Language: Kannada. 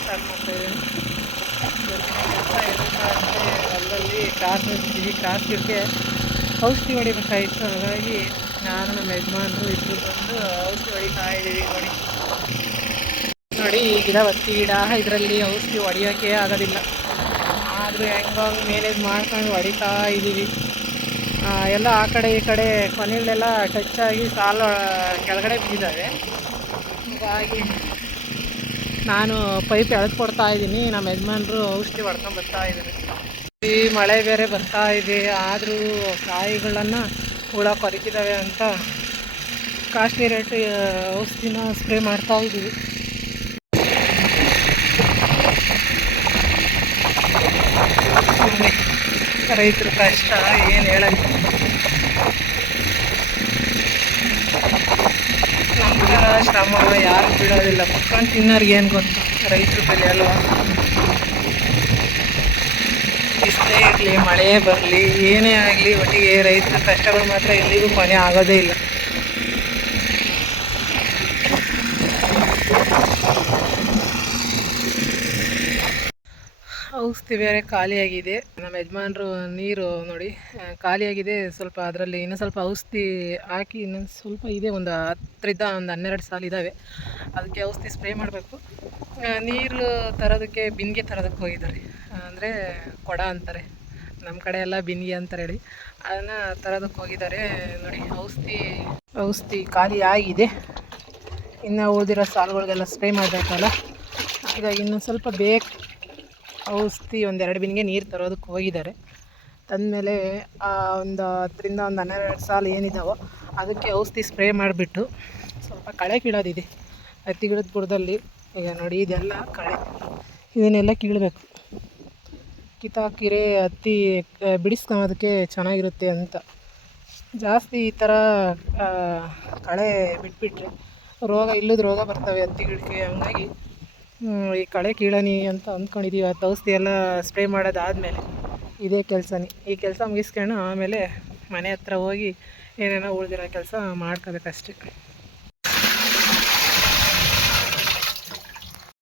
ಸ್ಟಾರ್ಟ್ ಮಾಡ್ತಾ ಅಲ್ಲಲ್ಲಿ ಕ್ರಾಸ್ ಗಿಡಕ್ಕೆ ಔಷಧಿ ಹೊಡಿಬೇಕಾಯಿತು ಹಾಗಾಗಿ ನಾನು ನಮ್ಮ ಯಜಮಾನರು ಇಬ್ಬರು ಬಂದು ಔಷಧಿ ಹೊಡಿತಾ ಇದ್ದೀವಿ ನೋಡಿ ನೋಡಿ ಈ ಗಿಡ ಒತ್ತಿ ಗಿಡ, ಇದರಲ್ಲಿ ಔಷಧಿ ಹೊಡಿಯೋಕೆ ಆಗೋದಿಲ್ಲ. ಆದರೂ ಹೆಂಗ ಮೇನೇಜ್ ಮಾಡ್ಕೊಂಡು ಹೊಡಿತಾ ಇದ್ದೀವಿ. ಎಲ್ಲ ಆ ಕಡೆ ಈ ಕಡೆ ಕೊನೆಯಲ್ಲೆಲ್ಲ ಟಚ್ ಆಗಿ ಸಾಲು, ಕೆಳಗಡೆ ಬಿದ್ದಿದ್ದಾವೆ. ಹೀಗಾಗಿ ನಾನು ಪೈಪ್ ಎಳೆದು ಕೊಡ್ತಾ ಇದ್ದೀನಿ. ನಮ್ಮ ಯಜಮಾನರು ಔಷಧಿ ಹೊಡ್ಕೊಂಡು ಬರ್ತಾ ಇದ್ದಾರೆ. ಈ ಮಳೆ ಬೇರೆ ಬರ್ತಾ ಇದೆ. ಆದರೂ ಕಾಯಿಗಳನ್ನು ಹುಳ ಕೊರಕಿದ್ದಾವೆ ಅಂತ ಕಾಸ್ಟ್ಲಿ ರೇಟ್ ಔಷಧಿನ ಸ್ಪ್ರೇ ಮಾಡ್ತಾ ಇದ್ದೀವಿ. ರೈತರ ಕಷ್ಟ, ಏನು ಹೇಳಲ್ಲ ಶ್ರಮ ಯಾರು ಬಿಡೋದಿಲ್ಲ. ಕುತ್ಕೊಂಡು ತಿನ್ನೋರಿಗೆ ಏನು ಗೊತ್ತು? ರೈತರು ಬೆಲೆ ಅಲ್ವಾ? ಇಷ್ಟೇ ಇರಲಿ, ಮಳೆ ಬರಲಿ, ಏನೇ ಆಗಲಿ, ಒಟ್ಟಿಗೆ ರೈತರ ಕಷ್ಟಗಳು ಮಾತ್ರ ಎಲ್ಲಿಗೂ ಕೊನೆ ಆಗೋದೇ ಇಲ್ಲ. ಔಷಧಿ ಬೇರೆ ಖಾಲಿಯಾಗಿದೆ. ನಮ್ಮ ಯಜಮಾನರು ನೀರು ನೋಡಿ ಖಾಲಿಯಾಗಿದೆ. ಸ್ವಲ್ಪ ಅದರಲ್ಲಿ ಇನ್ನೂ ಸ್ವಲ್ಪ ಔಷಧಿ ಹಾಕಿ ಇನ್ನೊಂದು ಸ್ವಲ್ಪ ಇದೆ, ಒಂದು ಹತ್ತರಿಂದ ಒಂದು ಹನ್ನೆರಡು ಸಾಲು ಇದ್ದಾವೆ ಅದಕ್ಕೆ ಔಷಧಿ ಸ್ಪ್ರೇ ಮಾಡಬೇಕು. ನೀರು ತರೋದಕ್ಕೆ ಬಿನ್ಗೆ ತರೋದಕ್ಕೆ ಹೋಗಿದ್ದಾರೆ. ಅಂದರೆ ಕೊಡ ಅಂತಾರೆ. ನಮ್ಮ ಕಡೆ ಎಲ್ಲ ಬಿನ್ಗೆ ಅಂತಾರೆ ಹೇಳಿ. ಅದನ್ನು ತರೋದಕ್ಕೆ ಹೋಗಿದ್ದಾರೆ. ನೋಡಿ, ಔಷಧಿ ಔಷಧಿ ಖಾಲಿ ಆಗಿದೆ. ಇನ್ನು ಉಳಿದಿರೋ ಸಾಲುಗಳಿಗೆಲ್ಲ ಸ್ಪ್ರೇ ಮಾಡಬೇಕಲ್ಲ. ಈಗ ಇನ್ನೊಂದು ಸ್ವಲ್ಪ ಬೇಕು. ಔಷಧಿ ಒಂದೆರಡು ಬಿನ್ಗೆ ನೀರು ತರೋದಕ್ಕೆ ಹೋಗಿದ್ದಾರೆ. ತಂದಮೇಲೆ ಒಂದು ಹತ್ತರಿಂದ ಒಂದು ಹನ್ನೆರಡು ಸಾಲು ಏನಿದಾವೋ ಅದಕ್ಕೆ ಔಷಧಿ ಸ್ಪ್ರೇ ಮಾಡಿಬಿಟ್ಟು ಸ್ವಲ್ಪ ಕಳೆ ಕೀಳೋದಿದೆ. ಹತ್ತಿ ಗಿಡದ ಬುಡದಲ್ಲಿ ಈಗ ನೋಡಿ ಇದೆಲ್ಲ ಕಳೆ. ಇದನ್ನೆಲ್ಲ ಕೀಳಬೇಕು. ಕಿರೆ, ಹತ್ತಿ ಬಿಡಿಸ್ಕೊಳೋದಕ್ಕೆ ಚೆನ್ನಾಗಿರುತ್ತೆ ಅಂತ. ಜಾಸ್ತಿ ಈ ಥರ ಕಳೆ ಬಿಟ್ಬಿಟ್ರೆ ರೋಗ, ಇಲ್ಲದ ರೋಗ ಬರ್ತವೆ ಹತ್ತಿ ಗಿಡಕ್ಕೆ, ಹಂಗಾಗಿ ಈ ಕಳೆ ಕೀಳನಿ ಅಂತ ಅಂದ್ಕೊಂಡಿದ್ದೀವಿ ಅದು ಔಷಧಿ ಎಲ್ಲ ಸ್ಪ್ರೇ ಮಾಡೋದಾದಮೇಲೆ ಇದೇ ಕೆಲಸನೇ. ಈ ಕೆಲಸ ಮುಗಿಸ್ಕೊಂಡು ಆಮೇಲೆ ಮನೆ ಹತ್ರ ಹೋಗಿ ಏನೇನೋ ಉಳಿದಿರೋ ಕೆಲಸ ಮಾಡ್ಕೋಬೇಕಷ್ಟೆ.